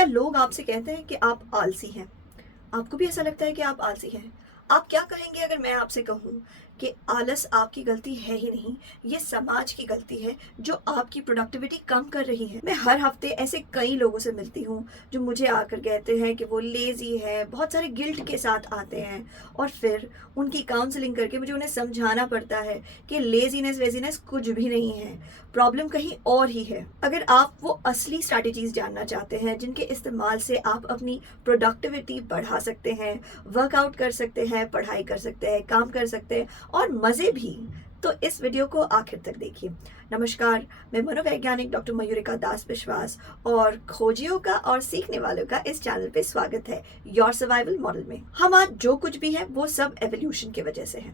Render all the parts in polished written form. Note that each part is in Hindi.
क्या लोग आपसे कहते हैं कि आप आलसी हैं? आपको भी ऐसा लगता है कि आप आलसी हैं? आप क्या कहेंगे अगर मैं आपसे कहूँ कि आलस आपकी गलती है ही नहीं, ये समाज की गलती है जो आपकी प्रोडक्टिविटी कम कर रही है। मैं हर हफ्ते ऐसे कई लोगों से मिलती हूँ जो मुझे आकर कहते हैं कि वो लेज़ी है, बहुत सारे गिल्ट के साथ आते हैं और फिर उनकी काउंसलिंग करके मुझे उन्हें समझाना पड़ता है कि लेज़ीनेस वेज़ीनेस कुछ भी नहीं है, प्रॉब्लम कहीं और ही है। अगर आप वो असली स्ट्रैटेजीज़ जानना चाहते हैं जिनके इस्तेमाल से आप अपनी प्रोडक्टिविटी बढ़ा सकते हैं, वर्कआउट कर सकते हैं, पढ़ाई कर सकते हैं, काम कर सकते हैं और मज़े भी, तो इस वीडियो को आखिर तक देखिए। नमस्कार, मैं मनोवैज्ञानिक डॉक्टर मयूरिका दास विश्वास और खोजियों का और सीखने वालों का इस चैनल पे स्वागत है योर सर्वाइवल मॉडल में। हम आज जो कुछ भी है वो सब एवोल्यूशन की वजह से है।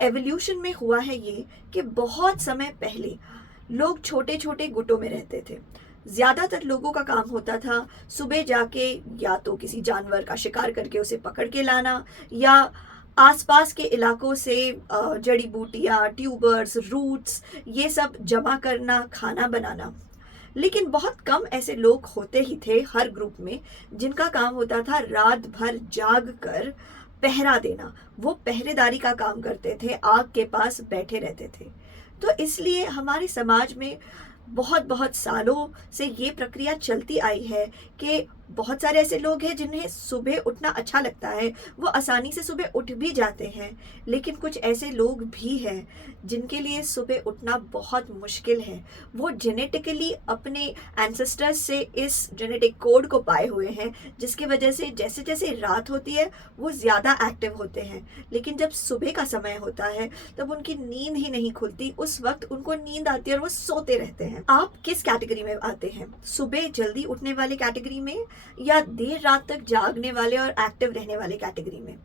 एवोल्यूशन में हुआ है ये कि बहुत समय पहले लोग छोटे छोटे गुटों में रहते थे। ज़्यादातर लोगों का काम होता था सुबह जाके या तो किसी जानवर का शिकार करके उसे पकड़ के लाना या आसपास के इलाकों से जड़ी बूटियाँ, ट्यूबर्स, रूट्स ये सब जमा करना, खाना बनाना। लेकिन बहुत कम ऐसे लोग होते ही थे हर ग्रुप में जिनका काम होता था रात भर जाग कर पहरा देना। वो पहरेदारी का काम करते थे, आग के पास बैठे रहते थे। तो इसलिए हमारे समाज में बहुत बहुत सालों से ये प्रक्रिया चलती आई है कि बहुत सारे ऐसे लोग हैं जिन्हें सुबह उठना अच्छा लगता है, वो आसानी से सुबह उठ भी जाते हैं। लेकिन कुछ ऐसे लोग भी हैं जिनके लिए सुबह उठना बहुत मुश्किल है। वो जेनेटिकली अपने एंसेस्टर्स से इस जेनेटिक कोड को पाए हुए हैं जिसकी वजह से जैसे जैसे रात होती है वो ज़्यादा एक्टिव होते हैं। लेकिन जब सुबह का समय होता है तब उनकी नींद ही नहीं खुलती, उस वक्त उनको नींद आती है और वो सोते रहते हैं। आप किस कैटेगरी में आते हैं? सुबह जल्दी उठने वाले कैटेगरी में या देर रात तक जागने वाले और एक्टिव रहने वाले कैटेगरी में?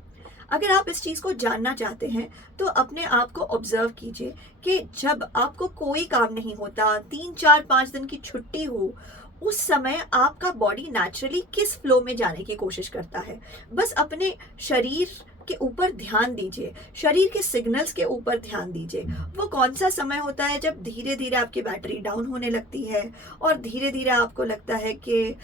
अगर आप इस चीज़ को जानना चाहते हैं तो अपने आप को ऑब्जर्व कीजिए कि जब आपको कोई काम नहीं होता, 3 4 5 दिन की छुट्टी हो, उस समय आपका बॉडी नेचुरली किस फ्लो में जाने की कोशिश करता है। बस अपने शरीर के ऊपर ध्यान दीजिए, शरीर के सिग्नल्स के ऊपर ध्यान दीजिए। वो कौन सा समय होता है जब धीरे धीरे आपकी बैटरी डाउन होने लगती है और धीरे धीरे आपको लगता है कि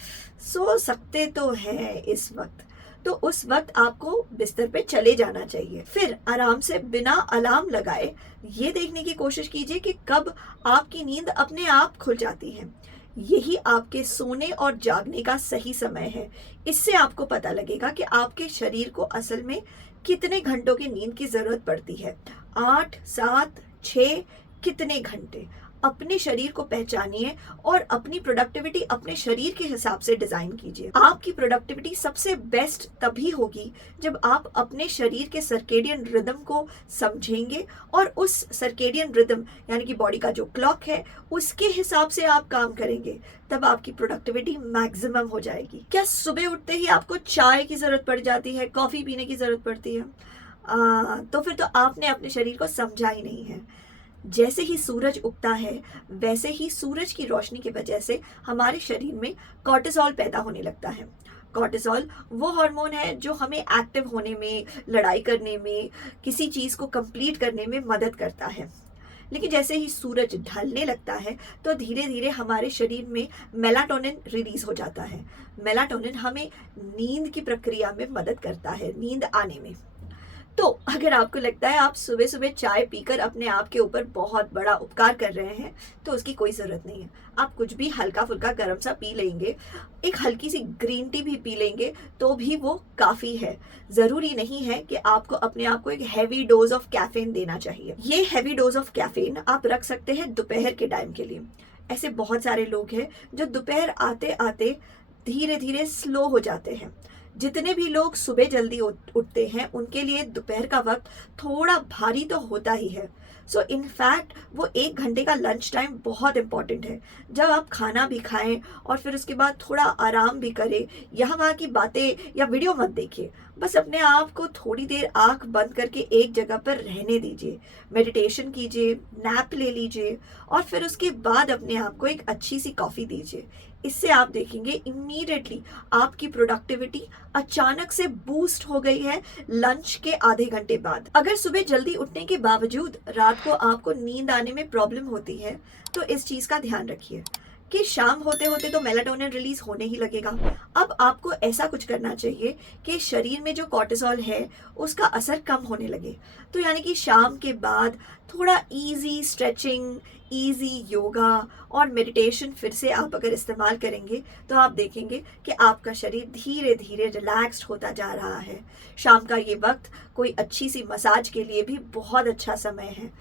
सो सकते तो हैं इस वक्त। तो उस वक्त आपको बिस्तर पे चले जाना चाहिए। फिर आराम से बिना अलार्म लगाए ये देखने की कोशिश कीजिए कि कब आपकी नींद अपने आप खुल जाती है। यही आपके सोने और जागने का सही समय है। इससे आपको पता लगेगा कि आपके शरीर को असल में कितने घंटों की नींद की जरूरत पड़ती है। 8 7 6 कितने घंटे? अपने शरीर को पहचानिए और अपनी प्रोडक्टिविटी अपने शरीर के हिसाब से डिजाइन कीजिए। आपकी प्रोडक्टिविटी सबसे बेस्ट तभी होगी जब आप अपने शरीर के सर्केडियन रिदम को समझेंगे और उस सर्केडियन रिदम यानी कि बॉडी का जो क्लॉक है उसके हिसाब से आप काम करेंगे। तब आपकी प्रोडक्टिविटी मैक्सिमम हो जाएगी। क्या सुबह उठते ही आपको चाय की जरूरत पड़ जाती है, कॉफी पीने की जरूरत पड़ती है? तो फिर तो आपने अपने शरीर को समझा ही नहीं है। जैसे ही सूरज उगता है वैसे ही सूरज की रोशनी की वजह से हमारे शरीर में कॉर्टिसोल पैदा होने लगता है। कॉर्टिसोल वो हार्मोन है जो हमें एक्टिव होने में, लड़ाई करने में, किसी चीज़ को कंप्लीट करने में मदद करता है। लेकिन जैसे ही सूरज ढलने लगता है तो धीरे धीरे हमारे शरीर में मेलाटोनिन रिलीज हो जाता है। मेलाटोनिन हमें नींद की प्रक्रिया में मदद करता है, नींद आने में। तो अगर आपको लगता है आप सुबह सुबह चाय पीकर अपने आप के ऊपर बहुत बड़ा उपकार कर रहे हैं तो उसकी कोई ज़रूरत नहीं है। आप कुछ भी हल्का फुल्का गर्म सा पी लेंगे, एक हल्की सी ग्रीन टी भी पी लेंगे तो भी वो काफ़ी है। ज़रूरी नहीं है कि आपको अपने आप को एक हैवी डोज ऑफ कैफीन देना चाहिए। ये हैवी डोज ऑफ कैफीन आप रख सकते हैं दोपहर के टाइम के लिए। ऐसे बहुत सारे लोग हैं जो दोपहर आते आते धीरे धीरे स्लो हो जाते हैं। जितने भी लोग सुबह जल्दी उठते हैं उनके लिए दोपहर का वक्त थोड़ा भारी तो होता ही है। सो इनफैक्ट वो 1 घंटे का लंच टाइम बहुत इंपॉर्टेंट है जब आप खाना भी खाएं और फिर उसके बाद थोड़ा आराम भी करें। यहाँ वहाँ की बातें या वीडियो मत देखिए, बस अपने आप को थोड़ी देर आंख बंद करके एक जगह पर रहने दीजिए, मेडिटेशन कीजिए, नैप ले लीजिए और फिर उसके बाद अपने आप को एक अच्छी सी कॉफ़ी दीजिए। इससे आप देखेंगे इमीडिएटली आपकी प्रोडक्टिविटी अचानक से बूस्ट हो गई है लंच के आधे घंटे बाद। अगर सुबह जल्दी उठने के बावजूद रात को आपको नींद आने में प्रॉब्लम होती है तो इस चीज़ का ध्यान रखिए। कि शाम होते होते तो मेलाटोनिन रिलीज होने ही लगेगा। अब आपको ऐसा कुछ करना चाहिए कि शरीर में जो कॉर्टिसोल है उसका असर कम होने लगे। तो यानी कि शाम के बाद थोड़ा इजी स्ट्रेचिंग, इजी योगा और मेडिटेशन फिर से आप अगर इस्तेमाल करेंगे तो आप देखेंगे कि आपका शरीर धीरे धीरे रिलैक्स्ड होता जा रहा है। शाम का ये वक्त कोई अच्छी सी मसाज के लिए भी बहुत अच्छा समय है।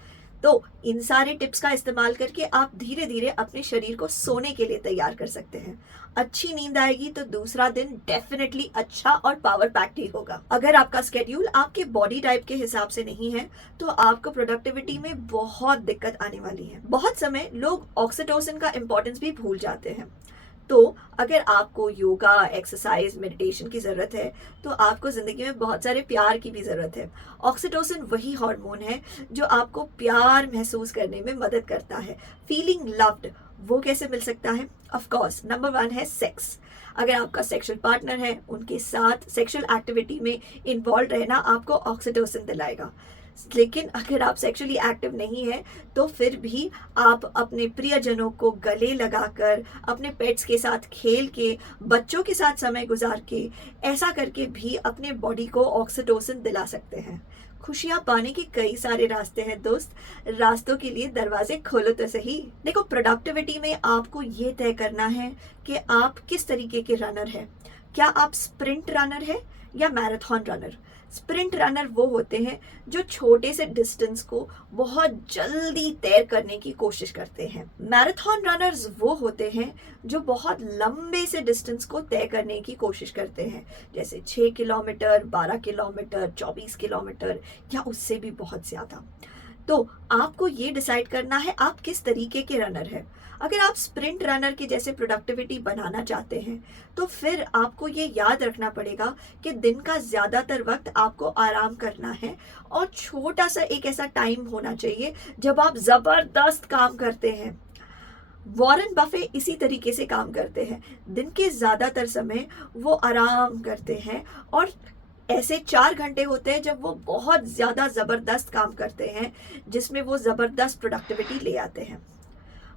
तो इन सारे टिप्स का इस्तेमाल करके आप धीरे धीरे अपने शरीर को सोने के लिए तैयार कर सकते हैं। अच्छी नींद आएगी तो दूसरा दिन डेफिनेटली अच्छा और पावर पैक्ड ही होगा। अगर आपका स्केड्यूल आपके बॉडी टाइप के हिसाब से नहीं है तो आपको प्रोडक्टिविटी में बहुत दिक्कत आने वाली है। बहुत समय लोग ऑक्सीटोसिन का इंपॉर्टेंस भी भूल जाते हैं। तो अगर आपको योगा, एक्सरसाइज, मेडिटेशन की ज़रूरत है तो आपको ज़िंदगी में बहुत सारे प्यार की भी ज़रूरत है। ऑक्सीटोसिन वही हार्मोन है जो आपको प्यार महसूस करने में मदद करता है, फीलिंग लव्ड। वो कैसे मिल सकता है? ऑफ कोर्स नंबर 1 है सेक्स। अगर आपका सेक्सुअल पार्टनर है, उनके साथ सेक्सुअल एक्टिविटी में इन्वॉल्व रहना आपको ऑक्सीटोसिन दिलाएगा। लेकिन अगर आप सेक्सुअली एक्टिव नहीं है तो फिर भी आप अपने प्रियजनों को गले लगाकर, अपने पेट्स के साथ खेल के, बच्चों के साथ समय गुजार के, ऐसा करके भी अपने बॉडी को ऑक्सीटोसिन दिला सकते हैं। खुशियां पाने के कई सारे रास्ते हैं दोस्त, रास्तों के लिए दरवाजे खोलो तो सही। देखो, प्रोडक्टिविटी में आपको ये तय करना है कि आप किस तरीके के रनर हैं। क्या आप स्प्रिंट रनर है या मैराथन रनर? स्प्रिंट रनर वो होते हैं जो छोटे से डिस्टेंस को बहुत जल्दी तय करने की कोशिश करते हैं। मैराथन रनर्स वो होते हैं जो बहुत लंबे से डिस्टेंस को तय करने की कोशिश करते हैं, जैसे 6 किलोमीटर, 12 किलोमीटर, 24 किलोमीटर या उससे भी बहुत ज़्यादा। तो आपको ये डिसाइड करना है आप किस तरीके के रनर हैं। अगर आप स्प्रिंट रनर की जैसे प्रोडक्टिविटी बनाना चाहते हैं तो फिर आपको ये याद रखना पड़ेगा कि दिन का ज़्यादातर वक्त आपको आराम करना है और छोटा सा एक ऐसा टाइम होना चाहिए जब आप ज़बरदस्त काम करते हैं। वॉरेन बफे इसी तरीके से काम करते हैं। दिन के ज़्यादातर समय वो आराम करते हैं और ऐसे 4 घंटे होते हैं जब वो बहुत ज़्यादा ज़बरदस्त काम करते हैं, जिसमें वो ज़बरदस्त प्रोडक्टिविटी ले आते हैं।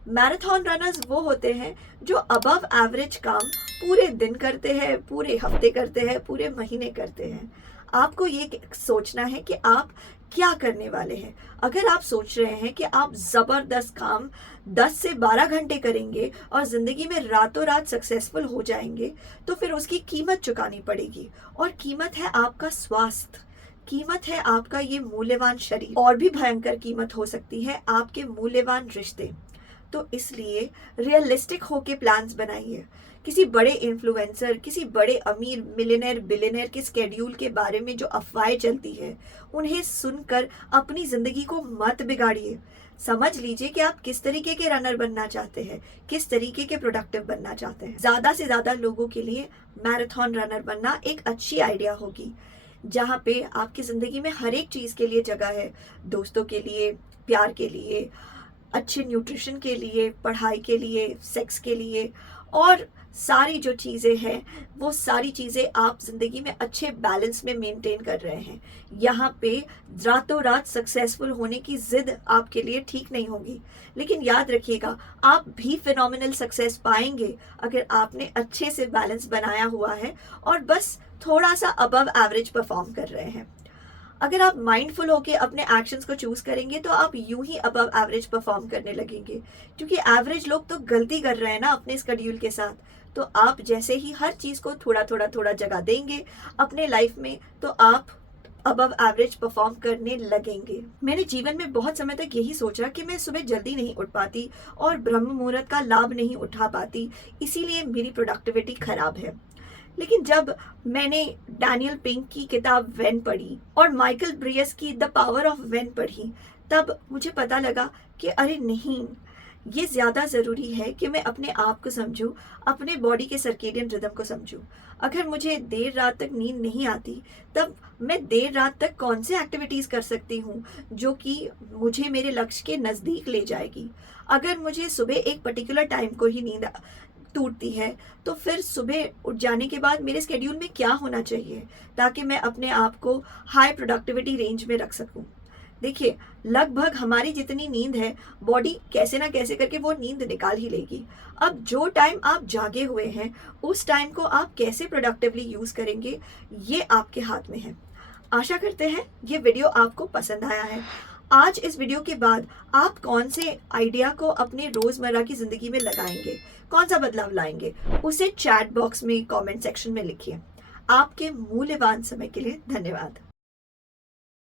मैराथन रनर्स वो होते हैं जो अबव एवरेज काम पूरे दिन करते हैं, पूरे हफ्ते करते हैं, पूरे महीने करते हैं। आपको ये सोचना है कि आप क्या करने वाले हैं। अगर आप सोच रहे हैं कि आप ज़बरदस्त काम 10 से 12 घंटे करेंगे और ज़िंदगी में रातों रात सक्सेसफुल हो जाएंगे तो फिर उसकी कीमत चुकानी पड़ेगी, और कीमत है आपका स्वास्थ्य, कीमत है आपका ये मूल्यवान शरीर, और भी भयंकर कीमत हो सकती है आपके मूल्यवान रिश्ते। तो इसलिए रियलिस्टिक होके प्लान्स बनाइए। किसी बड़े इन्फ्लुएंसर, किसी बड़े अमीर मिलियनेयर बिलियनेयर के स्केड्यूल के बारे में जो अफवाहें चलती है उन्हें सुनकर अपनी ज़िंदगी को मत बिगाड़िए। समझ लीजिए कि आप किस तरीके के रनर बनना चाहते हैं, किस तरीके के प्रोडक्टिव बनना चाहते हैं। ज़्यादा से ज़्यादा लोगों के लिए मैराथन रनर बनना एक अच्छी आइडिया होगी, जहाँ पे आपकी ज़िंदगी में हर एक चीज़ के लिए जगह है। दोस्तों के लिए, प्यार के लिए, अच्छे न्यूट्रिशन के लिए, पढ़ाई के लिए, सेक्स के लिए, और सारी जो चीज़ें हैं वो सारी चीज़ें आप ज़िंदगी में अच्छे बैलेंस में मेंटेन कर रहे हैं। यहाँ पे रातों रात सक्सेसफुल होने की ज़िद आपके लिए ठीक नहीं होगी। लेकिन याद रखिएगा, आप भी फिनोमिनल सक्सेस पाएंगे अगर आपने अच्छे से बैलेंस बनाया हुआ है और बस थोड़ा सा अबव एवरेज परफॉर्म कर रहे हैं। अगर आप माइंडफुल होकर अपने एक्शंस को चूज करेंगे तो आप यूं ही अबव एवरेज परफॉर्म करने लगेंगे, क्योंकि एवरेज लोग तो गलती कर रहे हैं ना अपने स्केड्यूल के साथ। तो आप जैसे ही हर चीज़ को थोड़ा जगह देंगे अपने लाइफ में तो आप अबव एवरेज परफॉर्म करने लगेंगे। मैंने जीवन में बहुत समय तक यही सोचा कि मैं सुबह जल्दी नहीं उठ पाती और ब्रह्म मुहूर्त का लाभ नहीं उठा पाती, इसीलिए मेरी प्रोडक्टिविटी खराब है। लेकिन जब मैंने डैनियल पिंक की किताब वेन पढ़ी और माइकल ब्रियस की द पावर ऑफ वेन पढ़ी, तब मुझे पता लगा कि अरे नहीं, ये ज़्यादा ज़रूरी है कि मैं अपने आप को समझूं, अपने बॉडी के सर्केडियन रिदम को समझूं। अगर मुझे देर रात तक नींद नहीं आती तब मैं देर रात तक कौन से एक्टिविटीज़ कर सकती हूँ जो कि मुझे मेरे लक्ष्य के नज़दीक ले जाएगी। अगर मुझे सुबह एक पर्टिकुलर टाइम को ही नींद टूटती है तो फिर सुबह उठ जाने के बाद मेरे स्केड्यूल में क्या होना चाहिए ताकि मैं अपने आप को हाई प्रोडक्टिविटी रेंज में रख सकूं। देखिए, लगभग हमारी जितनी नींद है, बॉडी कैसे ना कैसे करके वो नींद निकाल ही लेगी। अब जो टाइम आप जागे हुए हैं, उस टाइम को आप कैसे प्रोडक्टिवली यूज़ करेंगे, ये आपके हाथ में है। आशा करते हैं ये वीडियो आपको पसंद आया है। आज इस वीडियो के बाद आप कौन से आइडिया को अपने रोज़मर्रा की ज़िंदगी में लगाएँगे, कौन-सा बदलाव लाएँगे, उसे चैट बॉक्स में, कमेंट सेक्शन में लिखिए। आपके मूल्यवान समय के लिए धन्यवाद।